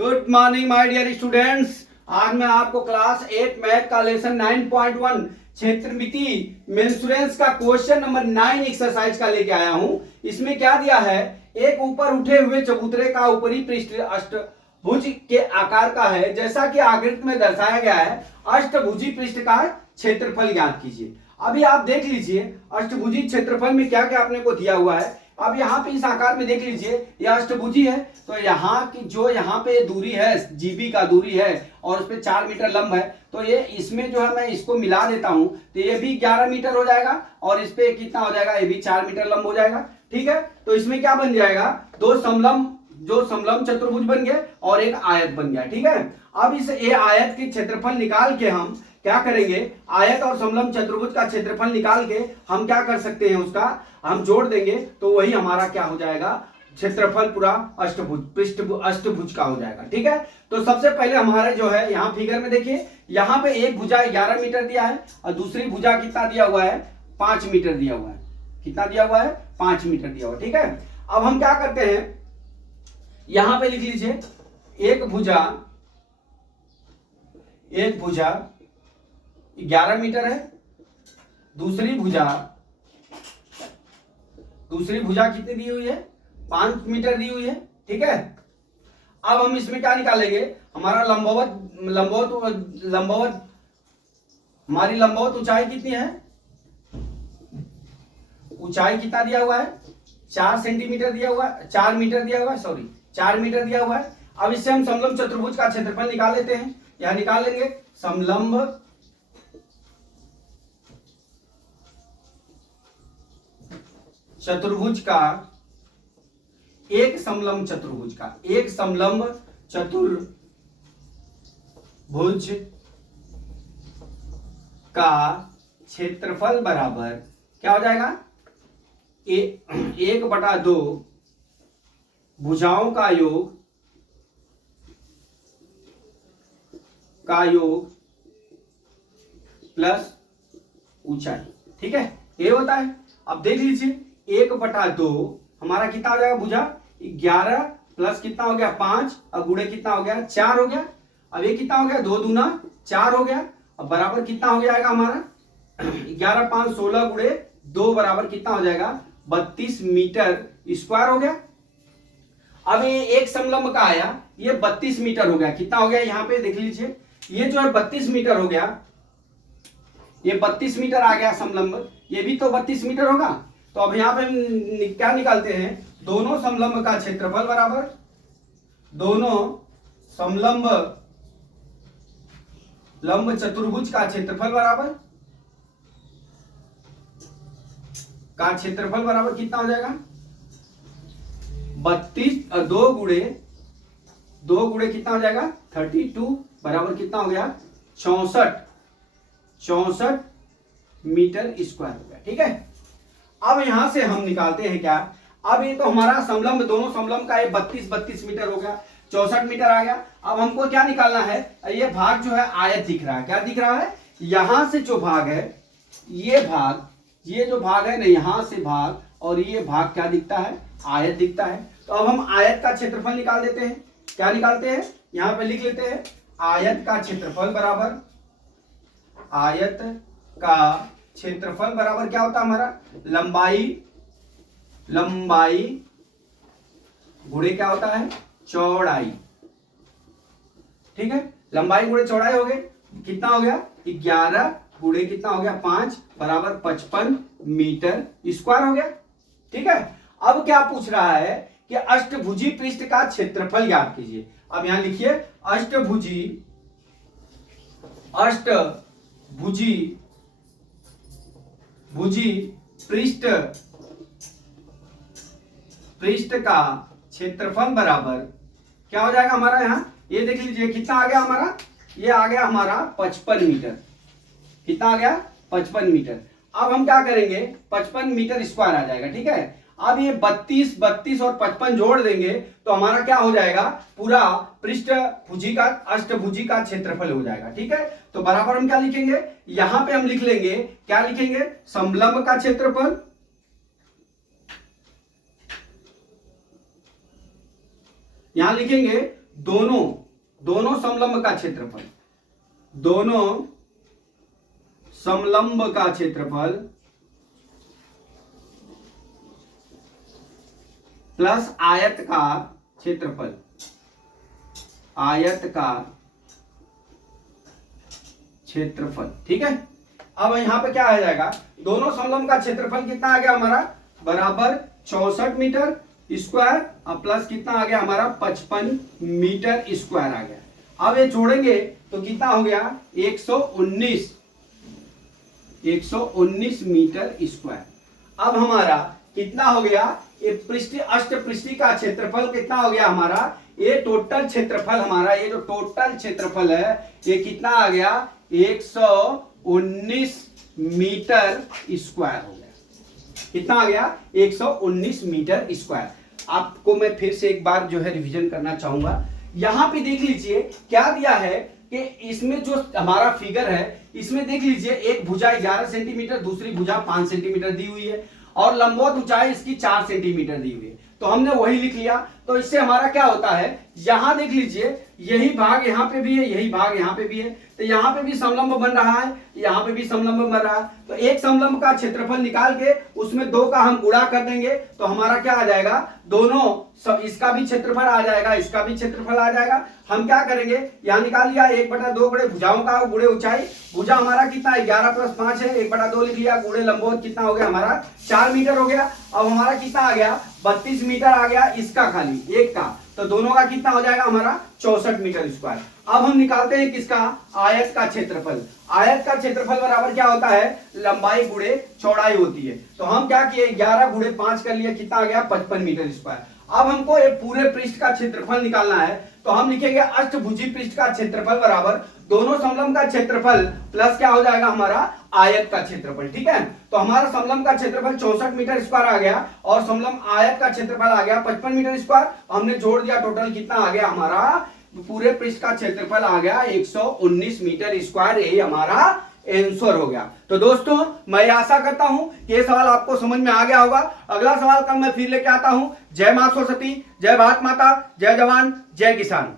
Good morning my dear students. आज मैं आपको क्लास 8 मैथ का लेसन 9.1 क्षेत्रमिति मेंसुरेंस का क्वेश्चन नंबर 9 एक्सरसाइज का लेके आया हूं। इसमें क्या दिया है, एक ऊपर उठे हुए चबूतरे का ऊपरी पृष्ठ अष्टभुज के आकार का है, जैसा कि आकृति में दर्शाया गया है। अष्टभुजी पृष्ठ का क्षेत्रफल ज्ञात कीजिए। अभी आप देख लीजिए अष्टभुजी क्षेत्रफल में क्या क्या अपने को दिया हुआ है। अब यहाँ पे इस आकार में देख लीजिए, यह अष्टभुजी है, तो यहाँ की जो यहाँ पे दूरी है जीबी का दूरी है और उस पे 4 मीटर लंब है, तो ये इसमें जो है मैं इसको मिला देता हूं तो ये भी 11 मीटर हो जाएगा और इस पे कितना हो जाएगा, ये भी 4 मीटर लंब हो जाएगा। ठीक है, तो इसमें क्या बन जाएगा, दो समलंब चतुर्भुज बन गए और एक आयत बन गया। ठीक है, अब इस ए आयत के क्षेत्रफल निकाल के हम क्या करेंगे, आयत और समलंब चतुर्भुज का क्षेत्रफल निकाल के हम क्या कर सकते हैं, उसका हम जोड़ देंगे तो वही हमारा क्या हो जाएगा, क्षेत्रफल पूरा अष्टभुज का हो जाएगा। ठीक है, तो सबसे पहले हमारे जो है यहाँ फिगर में देखिए, यहाँ पे एक भुजा 11 मीटर दिया है और दूसरी भुजा कितना दिया हुआ है, 5 मीटर दिया हुआ है। कितना दिया हुआ है, 5 मीटर दिया हुआ है। ठीक है, अब हम क्या करते हैं, यहां पे लिख लीजिए एक भुजा 11 मीटर है, दूसरी भुजा कितनी दी हुई है, 5 मीटर दी हुई है। ठीक है, अब हम इसमें क्या निकालेंगे, हमारा हमारी लंबवत ऊंचाई कितनी है, ऊंचाई कितना दिया हुआ है, 4 सेंटीमीटर दिया हुआ है, 4 मीटर दिया हुआ है, सॉरी 4 मीटर दिया हुआ है। अब इससे हम समलंब चतुर्भुज का क्षेत्रफल निकाल लेते हैं, यहां निकाल लेंगे समलंब चतुर्भुज का एक समलंब चतुर्भुज का क्षेत्रफल बराबर क्या हो जाएगा, 1/2 भुजाओं का योग प्लस ऊंचाई। ठीक है, ये होता है। अब देख लीजिए 1/2 हमारा कितना हो जाएगा, भुजा 11 प्लस कितना हो गया 5 और गुणे कितना हो गया 4 हो गया। अब ये कितना हो गया, 2 दूना 4 हो गया। अब बराबर कितना हो जाएगा हमारा 11 5 16 गुणे 2 बराबर कितना हो जाएगा 32 मीटर स्क्वायर हो गया। अब ये एक समलंब का आया, ये 32 मीटर हो गया। कितना हो गया, यहाँ पे देख लीजिए ये जो है 32 मीटर हो गया, ये 32 मीटर आ गया समलंब, ये भी तो 32 मीटर होगा। तो अब यहाँ पे हम क्या निकालते हैं, दोनों समलंब का क्षेत्रफल बराबर, दोनों समलंब चतुर्भुज का क्षेत्रफल बराबर कितना हो जाएगा, 32 दो गुणे कितना हो जाएगा 32 बराबर कितना हो गया 64 मीटर स्क्वायर हो गया। ठीक है, अब यहां से हम निकालते हैं क्या, अब ये तो हमारा समलंब, दोनों समलंब का ये 32 मीटर हो गया, 64 मीटर आ गया। अब हमको क्या निकालना है, ये भाग जो है आयत दिख रहा है, क्या दिख रहा है, यहां से जो भाग है, ये जो भाग है ना, यहां से भाग और ये भाग क्या दिखता है, आयत दिखता है। तो अब हम आयत का क्षेत्रफल निकाल देते हैं। क्या निकालते हैं, यहां पे लिख लेते हैं आयत का क्षेत्रफल बराबर क्या होता है हमारा, लंबाई गुणे क्या होता है, चौड़ाई। ठीक है, लंबाई गुणे चौड़ाई हो गए, कितना हो गया 11 गुणे कितना हो गया 5 बराबर 55 मीटर स्क्वायर हो गया। ठीक है, अब क्या पूछ रहा है कि अष्टभुजी पृष्ठ का क्षेत्रफल ज्ञात कीजिए। अब यहां लिखिए अष्टभुजी पृष्ठ का क्षेत्रफल बराबर क्या हो जाएगा हमारा, यहां ये देख लीजिए कितना आ गया हमारा, ये आ गया हमारा 55 मीटर। कितना आ गया 55 मीटर। अब हम क्या करेंगे, 55 मीटर स्क्वायर आ जाएगा। ठीक है, अब ये 32 और 55 जोड़ देंगे तो हमारा क्या हो जाएगा, पूरा अष्टभुजी का क्षेत्रफल हो जाएगा। ठीक है, तो बराबर हम क्या लिखेंगे, यहां पे हम लिख लेंगे, क्या लिखेंगे, समलंब का क्षेत्रफल यहां लिखेंगे दोनों समलंब का क्षेत्रफल, दोनों समलंब का क्षेत्रफल प्लस आयत का क्षेत्रफल, आयत का क्षेत्रफल। ठीक है, अब यहां पे क्या आ जाएगा, दोनों समलंब का क्षेत्रफल कितना आ गया हमारा, बराबर 64 मीटर स्क्वायर और प्लस कितना आ गया हमारा 55 मीटर स्क्वायर आ गया। अब ये जोड़ेंगे तो कितना हो गया 119 मीटर स्क्वायर। अब हमारा कितना हो गया, ये पृष्ठ अष्ट पृष्ठी का क्षेत्रफल कितना हो गया हमारा, ये टोटल क्षेत्रफल हमारा, ये जो टोटल क्षेत्रफल है ये कितना आ गया 119 मीटर स्क्वायर हो गया। कितना आ गया 119 मीटर स्क्वायर। आपको मैं फिर से एक बार जो है रिवीजन करना चाहूंगा। यहां पे देख लीजिए क्या दिया है कि इसमें जो हमारा फिगर है इसमें देख लीजिए एक भुजा 11 सेंटीमीटर, दूसरी भुजा 5 सेंटीमीटर दी हुई है और लंबवत ऊंचाई इसकी 4 सेंटीमीटर दी हुई है, तो हमने वही लिख लिया। तो इससे हमारा क्या होता है, यहां देख लीजिए यही भाग यहां पे भी है, यही भाग यहां पे भी है, तो यहां पे भी समलंब बन रहा है, यहां पे भी समलंब बन रहा है। तो एक समलंब का क्षेत्रफल निकाल के उसमें दो का हम गुणा कर देंगे तो हमारा क्या आ जाएगा, दोनों इसका भी क्षेत्रफल आ जाएगा, इसका भी क्षेत्रफल आ जाएगा। हम क्या करेंगे, यहां निकाल लिया 1/2 गुणे भुजाओं का गुणे ऊंचाई, भुजा हमारा कितना है 11 + 5 है, 1/2 लिख लिया, गुणे लंबवत कितना हो गया हमारा 4 मीटर हो गया। अब हमारा कितना आ गया 32 मीटर आ गया इसका, खाली एक का, तो दोनों का कितना हो जाएगा हमारा 64 मीटर स्क्वायर। अब हम निकालते हैं किसका, आयत का क्षेत्रफल। आयत का क्षेत्रफल बराबर क्या होता है, लंबाई गुणे चौड़ाई होती है। तो हम क्या किए 11 गुणे 5 कर लिए, कितना आ गया 55 मीटर स्क्वायर। अब हमको ये पूरे पृष्ठ का क्षेत्रफल निकालना है, तो हम लिखेंगे अष्टभुजी पृष्ठ का क्षेत्रफल बराबर दोनों समलंब का क्षेत्रफल प्लस क्या हो जाएगा हमारा आयत का क्षेत्रफल। ठीक है, तो हमारा समलंब का क्षेत्रफल 64 मीटर स्क्वायर आ गया और समलंब आयत का क्षेत्रफल आ गया 55 मीटर स्क्वायर। हमने जोड़ दिया, टोटल कितना आ गया हमारा, पूरे पृष्ठ का क्षेत्रफल आ गया 119 मीटर स्क्वायर। यही हमारा आंसर हो गया। तो दोस्तों मैं आशा करता हूं कि ये सवाल आपको समझ में आ गया होगा। अगला सवाल कल मैं फिर लेके आता हूं। जय मां सरस्वती, जय भारत माता, जय जवान, जय किसान।